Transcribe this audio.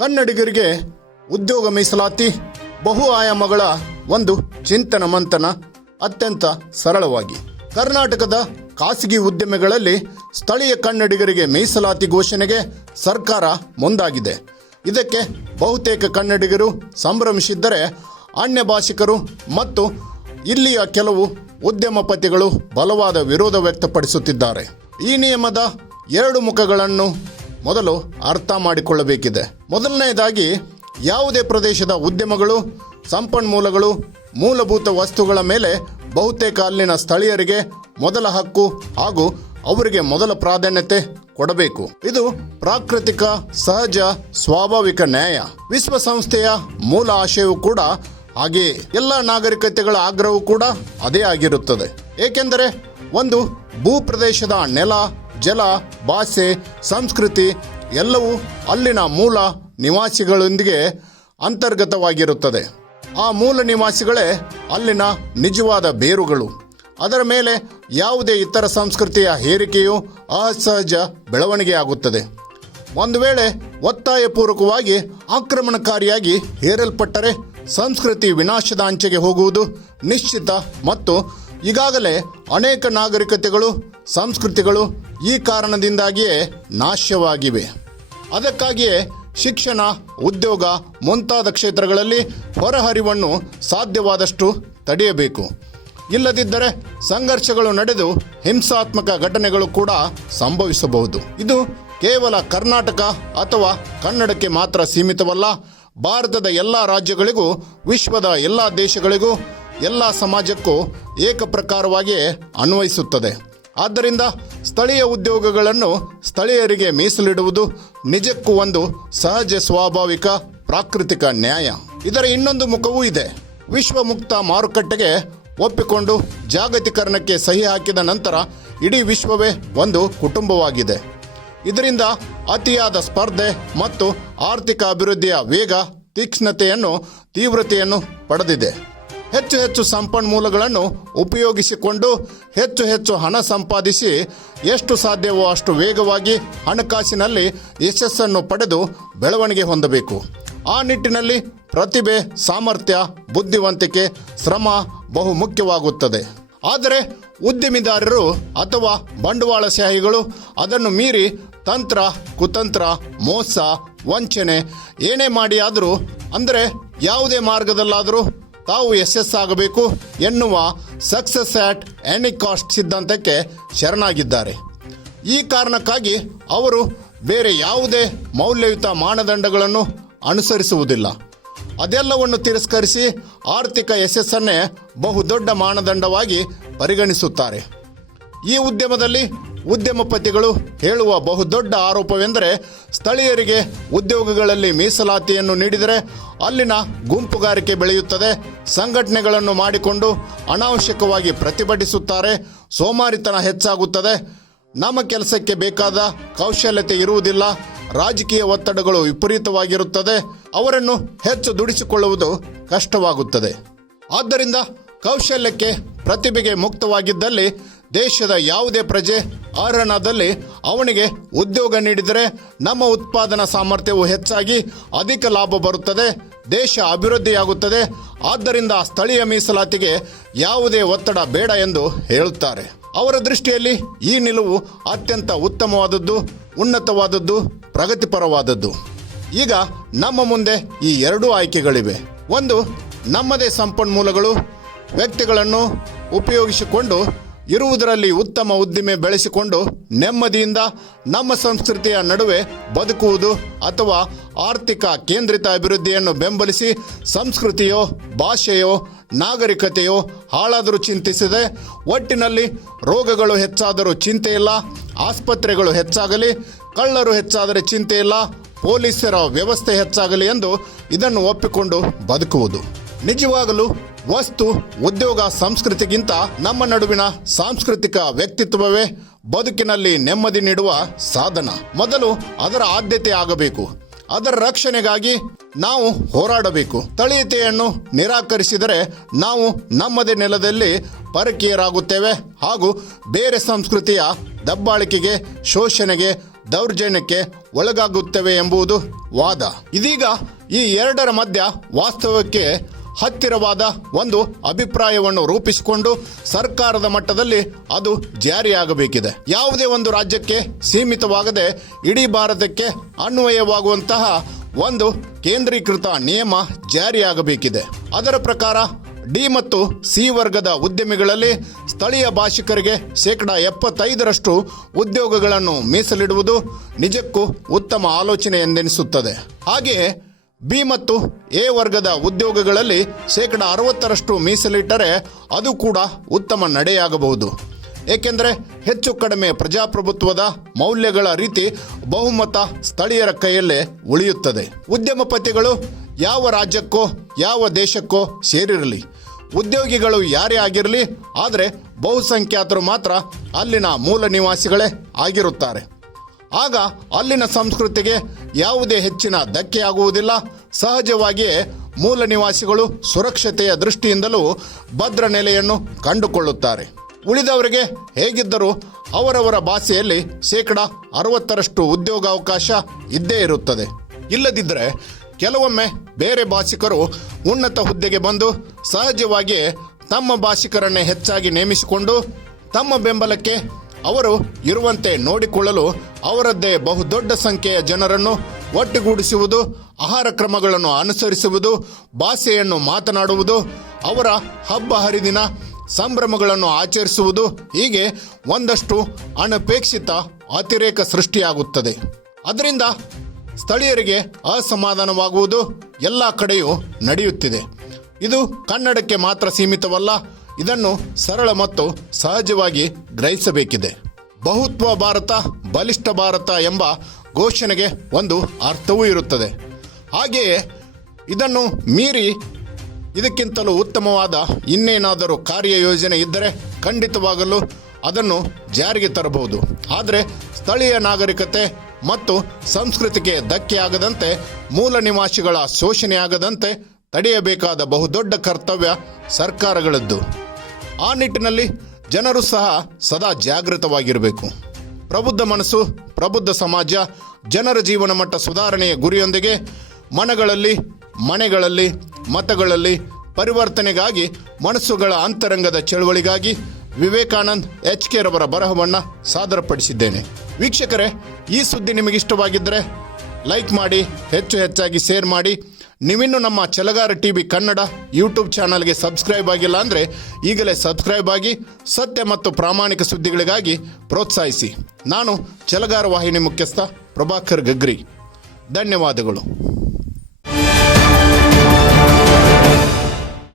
ಕನ್ನಡಿಗರಿಗೆ ಉದ್ಯೋಗ ಮೀಸಲಾತಿ, ಬಹು ಆಯಾಮಗಳ ಒಂದು ಚಿಂತನ ಮಂಥನ ಅತ್ಯಂತ ಸರಳವಾಗಿ. ಕರ್ನಾಟಕದ ಖಾಸಗಿ ಉದ್ಯಮಗಳಲ್ಲಿ ಸ್ಥಳೀಯ ಕನ್ನಡಿಗರಿಗೆ ಮೀಸಲಾತಿ ಘೋಷಣೆಗೆ ಸರ್ಕಾರ ಮುಂದಾಗಿದೆ. ಇದಕ್ಕೆ ಬಹುತೇಕ ಕನ್ನಡಿಗರು ಸಂಭ್ರಮಿಸಿದ್ದರೆ ಅನ್ಯ ಭಾಷಿಕರು ಮತ್ತು ಇಲ್ಲಿಯ ಕೆಲವು ಉದ್ಯಮಪತಿಗಳು ಬಲವಾದ ವಿರೋಧ ವ್ಯಕ್ತಪಡಿಸುತ್ತಿದ್ದಾರೆ. ಈ ನಿಯಮದ ಎರಡು ಮುಖಗಳನ್ನು ಮೊದಲು ಅರ್ಥ ಮಾಡಿಕೊಳ್ಳಬೇಕಿದೆ. ಮೊದಲನೆಯದಾಗಿ, ಯಾವುದೇ ಪ್ರದೇಶದ ಉದ್ಯಮಗಳು, ಸಂಪನ್ಮೂಲಗಳು, ಮೂಲಭೂತ ವಸ್ತುಗಳ ಮೇಲೆ ಬಹುತೇಕ ಅಲ್ಲಿನ ಸ್ಥಳೀಯರಿಗೆ ಮೊದಲ ಹಕ್ಕು ಹಾಗೂ ಅವರಿಗೆ ಮೊದಲ ಪ್ರಾಧಾನ್ಯತೆ ಕೊಡಬೇಕು. ಇದು ಪ್ರಾಕೃತಿಕ, ಸಹಜ, ಸ್ವಾಭಾವಿಕ ನ್ಯಾಯ. ವಿಶ್ವಸಂಸ್ಥೆಯ ಮೂಲ ಆಶಯವೂ ಕೂಡ ಹಾಗೆಯೇ. ಎಲ್ಲ ನಾಗರಿಕತೆಗಳ ಆಗ್ರಹವೂ ಕೂಡ ಅದೇ ಆಗಿರುತ್ತದೆ. ಏಕೆಂದರೆ, ಒಂದು ಭೂಪ್ರದೇಶದ ನೆಲ ಜಲ, ಭಾಷೆ, ಸಂಸ್ಕೃತಿ ಎಲ್ಲವೂ ಅಲ್ಲಿನ ಮೂಲ ನಿವಾಸಿಗಳೊಂದಿಗೆ ಅಂತರ್ಗತವಾಗಿರುತ್ತದೆ. ಆ ಮೂಲ ನಿವಾಸಿಗಳೇ ಅಲ್ಲಿನ ನಿಜವಾದ ಬೇರುಗಳು. ಅದರ ಮೇಲೆ ಯಾವುದೇ ಇತರ ಸಂಸ್ಕೃತಿಯ ಹೇರಿಕೆಯು ಅಸಹಜ ಬೆಳವಣಿಗೆಯಾಗುತ್ತದೆ. ಒಂದು ವೇಳೆ ಒತ್ತಾಯಪೂರ್ವಕವಾಗಿ ಆಕ್ರಮಣಕಾರಿಯಾಗಿ ಹೇರಲ್ಪಟ್ಟರೆ ಸಂಸ್ಕೃತಿ ವಿನಾಶದ ಅಂಚೆಗೆ ಹೋಗುವುದು ನಿಶ್ಚಿತ ಮತ್ತು ಈಗಾಗಲೇ ಅನೇಕ ನಾಗರಿಕತೆಗಳು, ಸಂಸ್ಕೃತಿಗಳು ಈ ಕಾರಣದಿಂದಾಗಿಯೇ ನಾಶವಾಗಿವೆ. ಅದಕ್ಕಾಗಿಯೇ ಶಿಕ್ಷಣ, ಉದ್ಯೋಗ ಮುಂತಾದ ಕ್ಷೇತ್ರಗಳಲ್ಲಿ ಹೊರಹರಿವನ್ನು ಸಾಧ್ಯವಾದಷ್ಟು ತಡೆಯಬೇಕು. ಇಲ್ಲದಿದ್ದರೆ ಸಂಘರ್ಷಗಳು ನಡೆದು ಹಿಂಸಾತ್ಮಕ ಘಟನೆಗಳು ಕೂಡ ಸಂಭವಿಸಬಹುದು. ಇದು ಕೇವಲ ಕರ್ನಾಟಕ ಅಥವಾ ಕನ್ನಡಕ್ಕೆ ಮಾತ್ರ ಸೀಮಿತವಲ್ಲ, ಭಾರತದ ಎಲ್ಲ ರಾಜ್ಯಗಳಿಗೂ, ವಿಶ್ವದ ಎಲ್ಲ ದೇಶಗಳಿಗೂ, ಎಲ್ಲ ಸಮಾಜಕ್ಕೂ ಏಕಪ್ರಕಾರವಾಗಿಯೇ ಅನ್ವಯಿಸುತ್ತದೆ. ಆದ್ದರಿಂದ ಸ್ಥಳೀಯ ಉದ್ಯೋಗಗಳನ್ನು ಸ್ಥಳೀಯರಿಗೆ ಮೀಸಲಿಡುವುದು ನಿಜಕ್ಕೂ ಒಂದು ಸಹಜ ಸ್ವಾಭಾವಿಕ ಪ್ರಾಕೃತಿಕ ನ್ಯಾಯ. ಇದರ ಇನ್ನೊಂದು ಮುಖವೂ ಇದೆ. ವಿಶ್ವ ಮುಕ್ತ ಮಾರುಕಟ್ಟೆಗೆ ಒಪ್ಪಿಕೊಂಡು ಜಾಗತೀಕರಣಕ್ಕೆ ಸಹಿ ಹಾಕಿದ ನಂತರ ಇಡೀ ವಿಶ್ವವೇ ಒಂದು ಕುಟುಂಬವಾಗಿದೆ. ಇದರಿಂದ ಅತಿಯಾದ ಸ್ಪರ್ಧೆ ಮತ್ತು ಆರ್ಥಿಕ ಅಭಿವೃದ್ಧಿಯ ವೇಗ, ತೀಕ್ಷ್ಣತೆಯನ್ನು, ತೀವ್ರತೆಯನ್ನು ಪಡೆದಿದೆ. ಹೆಚ್ಚು ಹೆಚ್ಚು ಸಂಪನ್ಮೂಲಗಳನ್ನು ಉಪಯೋಗಿಸಿಕೊಂಡು ಹೆಚ್ಚು ಹೆಚ್ಚು ಹಣ ಸಂಪಾದಿಸಿ ಎಷ್ಟು ಸಾಧ್ಯವೋ ಅಷ್ಟು ವೇಗವಾಗಿ ಹಣಕಾಸಿನಲ್ಲಿ ಯಶಸ್ಸನ್ನು ಪಡೆದು ಬೆಳವಣಿಗೆ ಹೊಂದಬೇಕು. ಆ ನಿಟ್ಟಿನಲ್ಲಿ ಪ್ರತಿಭೆ, ಸಾಮರ್ಥ್ಯ, ಬುದ್ಧಿವಂತಿಕೆ, ಶ್ರಮ ಬಹು ಮುಖ್ಯವಾಗುತ್ತದೆ ಆದರೆ ಉದ್ಯಮಿದಾರರು ಅಥವಾ ಬಂಡವಾಳಶಾಹಿಗಳು ಅದನ್ನು ಮೀರಿ ತಂತ್ರ, ಕುತಂತ್ರ, ಮೋಸ, ವಂಚನೆ ಏನೇ ಮಾಡಿಯಾದರೂ ಅಂದರೆ ಯಾವುದೇ ಮಾರ್ಗದಲ್ಲಾದರೂ ತಾವು ಯಶಸ್ಸಾಗಬೇಕು ಎನ್ನುವ ಸಕ್ಸಸ್ ಆಟ್ ಎನಿ ಕಾಸ್ಟ್ ಸಿದ್ಧಾಂತಕ್ಕೆ ಶರಣಾಗಿದ್ದಾರೆ. ಈ ಕಾರಣಕ್ಕಾಗಿ ಅವರು ಬೇರೆ ಯಾವುದೇ ಮೌಲ್ಯಯುತ ಮಾನದಂಡಗಳನ್ನು ಅನುಸರಿಸುವುದಿಲ್ಲ. ಅದೆಲ್ಲವನ್ನು ತಿರಸ್ಕರಿಸಿ ಆರ್ಥಿಕ ಯಶಸ್ಸನ್ನೇ ಬಹುದೊಡ್ಡ ಮಾನದಂಡವಾಗಿ ಪರಿಗಣಿಸುತ್ತಾರೆ. ಈ ಉದ್ಯಮದಲ್ಲಿ ಉದ್ಯಮಪತಿಗಳು ಹೇಳುವ ಬಹುದೊಡ್ಡ ಆರೋಪವೆಂದರೆ ಸ್ಥಳೀಯರಿಗೆ ಉದ್ಯೋಗಗಳಲ್ಲಿ ಮೀಸಲಾತಿಯನ್ನು ನೀಡಿದರೆ ಅಲ್ಲಿನ ಗುಂಪುಗಾರಿಕೆ ಬೆಳೆಯುತ್ತದೆ, ಸಂಘಟನೆಗಳನ್ನು ಮಾಡಿಕೊಂಡು ಅನಾವಶ್ಯಕವಾಗಿ ಪ್ರತಿಭಟಿಸುತ್ತಾರೆ, ಸೋಮಾರಿತನ ಹೆಚ್ಚಾಗುತ್ತದೆ. ನಮ್ಮ ಕೆಲಸಕ್ಕೆ ಬೇಕಾದ ಕೌಶಲ್ಯತೆ ಇರುವುದಿಲ್ಲ, ರಾಜಕೀಯ ಒತ್ತಡಗಳು ವಿಪರೀತವಾಗಿರುತ್ತದೆ, ಅವರನ್ನು ಹೆಚ್ಚು ದುಡಿಸಿಕೊಳ್ಳುವುದು ಕಷ್ಟವಾಗುತ್ತದೆ. ಆದ್ದರಿಂದ ಕೌಶಲ್ಯಕ್ಕೆ ಪ್ರತಿಭೆಗೆ ಮುಕ್ತವಾಗಿದ್ದಲ್ಲಿ ದೇಶದ ಯಾವುದೇ ಪ್ರಜೆ ಅರ್ಹನಾದಲ್ಲಿ ಅವನಿಗೆ ಉದ್ಯೋಗ ನೀಡಿದರೆ ನಮ್ಮ ಉತ್ಪಾದನಾ ಸಾಮರ್ಥ್ಯವು ಹೆಚ್ಚಾಗಿ ಅಧಿಕ ಲಾಭ ಬರುತ್ತದೆ, ದೇಶ ಅಭಿವೃದ್ಧಿಯಾಗುತ್ತದೆ. ಆದ್ದರಿಂದ ಸ್ಥಳೀಯ ಮೀಸಲಾತಿಗೆ ಯಾವುದೇ ಒತ್ತಡ ಬೇಡ ಎಂದು ಹೇಳುತ್ತಾರೆ. ಅವರ ದೃಷ್ಟಿಯಲ್ಲಿ ಈ ನಿಲುವು ಅತ್ಯಂತ ಉತ್ತಮವಾದದ್ದು, ಉನ್ನತವಾದದ್ದು, ಪ್ರಗತಿಪರವಾದದ್ದು. ಈಗ ನಮ್ಮ ಮುಂದೆ ಈ ಎರಡೂ ಆಯ್ಕೆಗಳಿವೆ. ಒಂದು, ನಮ್ಮದೇ ಸಂಪನ್ಮೂಲಗಳು, ವ್ಯಕ್ತಿಗಳನ್ನು ಉಪಯೋಗಿಸಿಕೊಂಡು ಇರುವುದರಲ್ಲಿ ಉತ್ತಮ ಉದ್ದಿಮೆ ಬೆಳೆಸಿಕೊಂಡು ನೆಮ್ಮದಿಯಿಂದ ನಮ್ಮ ಸಂಸ್ಕೃತಿಯ ನಡುವೆ ಬದುಕುವುದು ಅಥವಾ ಆರ್ಥಿಕ ಕೇಂದ್ರಿತ ಅಭಿವೃದ್ಧಿಯನ್ನು ಬೆಂಬಲಿಸಿ ಸಂಸ್ಕೃತಿಯೋ, ಭಾಷೆಯೋ, ನಾಗರಿಕತೆಯೋ ಹಾಳಾದರೂ ಚಿಂತಿಸಿದೆ ಒಟ್ಟಿನಲ್ಲಿ ರೋಗಗಳು ಹೆಚ್ಚಾದರೂ ಚಿಂತೆ ಇಲ್ಲ ಆಸ್ಪತ್ರೆಗಳು ಹೆಚ್ಚಾಗಲಿ, ಕಳ್ಳರು ಹೆಚ್ಚಾದರೆ ಚಿಂತೆ ಇಲ್ಲ ಪೊಲೀಸರ ವ್ಯವಸ್ಥೆ ಹೆಚ್ಚಾಗಲಿ ಎಂದು ಇದನ್ನು ಒಪ್ಪಿಕೊಂಡು ಬದುಕುವುದು. ನಿಜವಾಗಲೂ ವಸ್ತು, ಉದ್ಯೋಗ, ಸಂಸ್ಕೃತಿಗಿಂತ ನಮ್ಮ ನಡುವಿನ ಸಾಂಸ್ಕೃತಿಕ ವ್ಯಕ್ತಿತ್ವವೇ ಬದುಕಿನಲ್ಲಿ ನೆಮ್ಮದಿ ನೀಡುವ ಸಾಧನ. ಮೊದಲು ಅದರ ಆದ್ಯತೆ ಆಗಬೇಕು. ಅದರ ರಕ್ಷಣೆಗಾಗಿ ನಾವು ಹೋರಾಡಬೇಕು. ತಳೀಯತೆಯನ್ನು ನಿರಾಕರಿಸಿದರೆ ನಾವು ನಮ್ಮದೇ ನೆಲದಲ್ಲಿ ಪರಕೀಯರಾಗುತ್ತೇವೆ ಹಾಗೂ ಬೇರೆ ಸಂಸ್ಕೃತಿಯ ದಬ್ಬಾಳಿಕೆಗೆ, ಶೋಷಣೆಗೆ, ದೌರ್ಜನ್ಯಕ್ಕೆ ಒಳಗಾಗುತ್ತವೆ ಎಂಬುದು ವಾದ. ಇದೀಗ ಈ ಎರಡರ ಮಧ್ಯ ವಾಸ್ತವಕ್ಕೆ ಹತ್ತಿರವಾದ ಒಂದು ಅಭಿಪ್ರಾಯವನ್ನು ರೂಪಿಸಿಕೊಂಡು ಸರ್ಕಾರದ ಮಟ್ಟದಲ್ಲಿ ಅದು ಜಾರಿಯಾಗಬೇಕಿದೆ. ಯಾವುದೇ ಒಂದು ರಾಜ್ಯಕ್ಕೆ ಸೀಮಿತವಾಗದೆ ಇಡೀ ಭಾರತಕ್ಕೆ ಅನ್ವಯವಾಗುವಂತಹ ಒಂದು ಕೇಂದ್ರೀಕೃತ ನಿಯಮ ಜಾರಿಯಾಗಬೇಕಿದೆ. ಅದರ ಪ್ರಕಾರ ಡಿ ಮತ್ತು ಸಿ ವರ್ಗದ ಉದ್ಯಮಿಗಳಲ್ಲಿ ಸ್ಥಳೀಯ ಭಾಷಿಕರಿಗೆ ಶೇಕಡ ಎಪ್ಪತ್ತೈದರಷ್ಟು ಉದ್ಯೋಗಗಳನ್ನು ಮೀಸಲಿಡುವುದು ನಿಜಕ್ಕೂ ಉತ್ತಮ ಆಲೋಚನೆ ಎಂದೆನಿಸುತ್ತದೆ. ಹಾಗೆಯೇ ಬಿ ಮತ್ತು ಎ ವರ್ಗದ ಉದ್ಯೋಗಗಳಲ್ಲಿ ಶೇಕಡ ಅರವತ್ತರಷ್ಟು ಮೀಸಲಿಟ್ಟರೆ ಅದು ಕೂಡ ಉತ್ತಮ ನಡೆಯಾಗಬಹುದು. ಏಕೆಂದರೆ ಹೆಚ್ಚು ಕಡಿಮೆ ಪ್ರಜಾಪ್ರಭುತ್ವದ ಮೌಲ್ಯಗಳ ರೀತಿ ಬಹುಮತ ಸ್ಥಳೀಯರ ಕೈಯಲ್ಲೇ ಉಳಿಯುತ್ತದೆ. ಉದ್ಯಮಪತಿಗಳು ಯಾವ ರಾಜ್ಯಕ್ಕೋ ಯಾವ ದೇಶಕ್ಕೋ ಸೇರಿರಲಿ. ಉದ್ಯೋಗಿಗಳು ಯಾರೇ ಆಗಿರಲಿ, ಆದರೆ ಬಹುಸಂಖ್ಯಾತರು ಮಾತ್ರ ಅಲ್ಲಿನ ಮೂಲ ನಿವಾಸಿಗಳೇ ಆಗಿರುತ್ತಾರೆ. ಆಗ ಅಲ್ಲಿನ ಸಂಸ್ಕೃತಿಗೆ ಯಾವುದೇ ಹೆಚ್ಚಿನ ಧಕ್ಕೆಯಾಗುವುದಿಲ್ಲ ಸಹಜವಾಗಿಯೇ ಮೂಲ ನಿವಾಸಿಗಳು ಸುರಕ್ಷತೆಯ ದೃಷ್ಟಿಯಿಂದಲೂ ಭದ್ರ ನೆಲೆಯನ್ನು ಕಂಡುಕೊಳ್ಳುತ್ತಾರೆ. ಉಳಿದವರಿಗೆ ಹೇಗಿದ್ದರೂ ಅವರವರ ಭಾಷೆಯಲ್ಲಿ ಶೇಕಡ ಅರವತ್ತರಷ್ಟು ಉದ್ಯೋಗಾವಕಾಶ ಇದ್ದೇ ಇರುತ್ತದೆ. ಇಲ್ಲದಿದ್ದರೆ ಕೆಲವೊಮ್ಮೆ ಬೇರೆ ಭಾಷಿಕರು ಉನ್ನತ ಹುದ್ದೆಗೆ ಬಂದು ಸಹಜವಾಗಿಯೇ ತಮ್ಮ ಭಾಷಿಕರನ್ನೇ ಹೆಚ್ಚಾಗಿ ನೇಮಿಸಿಕೊಂಡು ತಮ್ಮ ಬೆಂಬಲಕ್ಕೆ ಅವರು ಇರುವಂತೆ ನೋಡಿಕೊಳ್ಳಲು ಅವರದ್ದೇ ಬಹುದೊಡ್ಡ ಸಂಖ್ಯೆಯ ಜನರನ್ನು ಒಟ್ಟುಗೂಡಿಸುವುದು, ಆಹಾರ ಕ್ರಮಗಳನ್ನು ಅನುಸರಿಸುವುದು, ಭಾಷೆಯನ್ನು ಮಾತನಾಡುವುದು, ಅವರ ಹಬ್ಬ ಹರಿದಿನ ಸಂಭ್ರಮಗಳನ್ನು ಆಚರಿಸುವುದು ಹೀಗೆ ಒಂದಷ್ಟು ಅನಪೇಕ್ಷಿತ ಅತಿರೇಕ ಸೃಷ್ಟಿಯಾಗುತ್ತದೆ. ಅದರಿಂದ ಸ್ಥಳೀಯರಿಗೆ ಅಸಮಾಧಾನವಾಗುವುದು ಎಲ್ಲ ಕಡೆಯೂ ನಡೆಯುತ್ತಿದೆ. ಇದು ಕನ್ನಡಕ್ಕೆ ಮಾತ್ರ ಸೀಮಿತವಲ್ಲ ಇದನ್ನು ಸರಳ ಮತ್ತು ಸಹಜವಾಗಿ ಗ್ರಹಿಸಬೇಕಿದೆ. ಬಹುತ್ವ ಭಾರತ, ಬಲಿಷ್ಠ ಭಾರತ ಎಂಬ ಘೋಷಣೆಗೆ ಒಂದು ಅರ್ಥವೂ ಇರುತ್ತದೆ. ಹಾಗೆಯೇ ಇದನ್ನು ಮೀರಿ ಇದಕ್ಕಿಂತಲೂ ಉತ್ತಮವಾದ ಇನ್ನೇನಾದರೂ ಕಾರ್ಯಯೋಜನೆ ಇದ್ದರೆ ಖಂಡಿತವಾಗಲು ಅದನ್ನು ಜಾರಿಗೆ ತರಬಹುದು. ಆದರೆ ಸ್ಥಳೀಯ ನಾಗರಿಕತೆ ಮತ್ತು ಸಂಸ್ಕೃತಿಗೆ ಧಕ್ಕೆಯಾಗದಂತೆ ಮೂಲ ನಿವಾಸಿಗಳ ಶೋಷಣೆಯಾಗದಂತೆ ತಡೆಯಬೇಕಾದ ಬಹುದೊಡ್ಡ ಕರ್ತವ್ಯ ಸರ್ಕಾರಗಳದ್ದು. ಆ ನಿಟ್ಟಿನಲ್ಲಿ ಜನರು ಸಹ ಸದಾ ಜಾಗೃತವಾಗಿರಬೇಕು. ಪ್ರಬುದ್ಧ ಮನಸ್ಸು, ಪ್ರಬುದ್ಧ ಸಮಾಜ, ಜನರ ಜೀವನ ಮಟ್ಟ ಸುಧಾರಣೆಯ ಗುರಿಯೊಂದಿಗೆ ಮನಗಳಲ್ಲಿ, ಮನೆಗಳಲ್ಲಿ, ಮತಗಳಲ್ಲಿ ಪರಿವರ್ತನೆಗಾಗಿ, ಮನಸ್ಸುಗಳ ಅಂತರಂಗದ ಚಳವಳಿಗಾಗಿ ವಿವೇಕಾನಂದ್ ಎಚ್ ಕೆ ರವರ ಬರಹವನ್ನು ಸಾದರಪಡಿಸಿದ್ದೇನೆ. ವೀಕ್ಷಕರೇ, ಈ ಸುದ್ದಿ ನಿಮಗಿಷ್ಟವಾಗಿದ್ದರೆ ಲೈಕ್ ಮಾಡಿ, ಹೆಚ್ಚು ಹೆಚ್ಚಾಗಿ ಶೇರ್ ಮಾಡಿ ನೀವಿನ್ನೂ ನಮ್ಮ ಚಲಗಾರ ಟಿ ವಿ ಕನ್ನಡ ಯೂಟ್ಯೂಬ್ ಚಾನಲ್ಗೆ ಸಬ್ಸ್ಕ್ರೈಬ್ ಆಗಿಲ್ಲ ಅಂದರೆ ಈಗಲೇ ಸಬ್ಸ್ಕ್ರೈಬ್ ಆಗಿ, ಸತ್ಯ ಮತ್ತು ಪ್ರಾಮಾಣಿಕ ಸುದ್ದಿಗಳಿಗಾಗಿ ಪ್ರೋತ್ಸಾಹಿಸಿ. ನಾನು ಚಲಗಾರ ವಾಹಿನಿ ಮುಖ್ಯಸ್ಥ ಪ್ರಭಾಕರ್ ಗಗ್ರಿ. ಧನ್ಯವಾದಗಳು.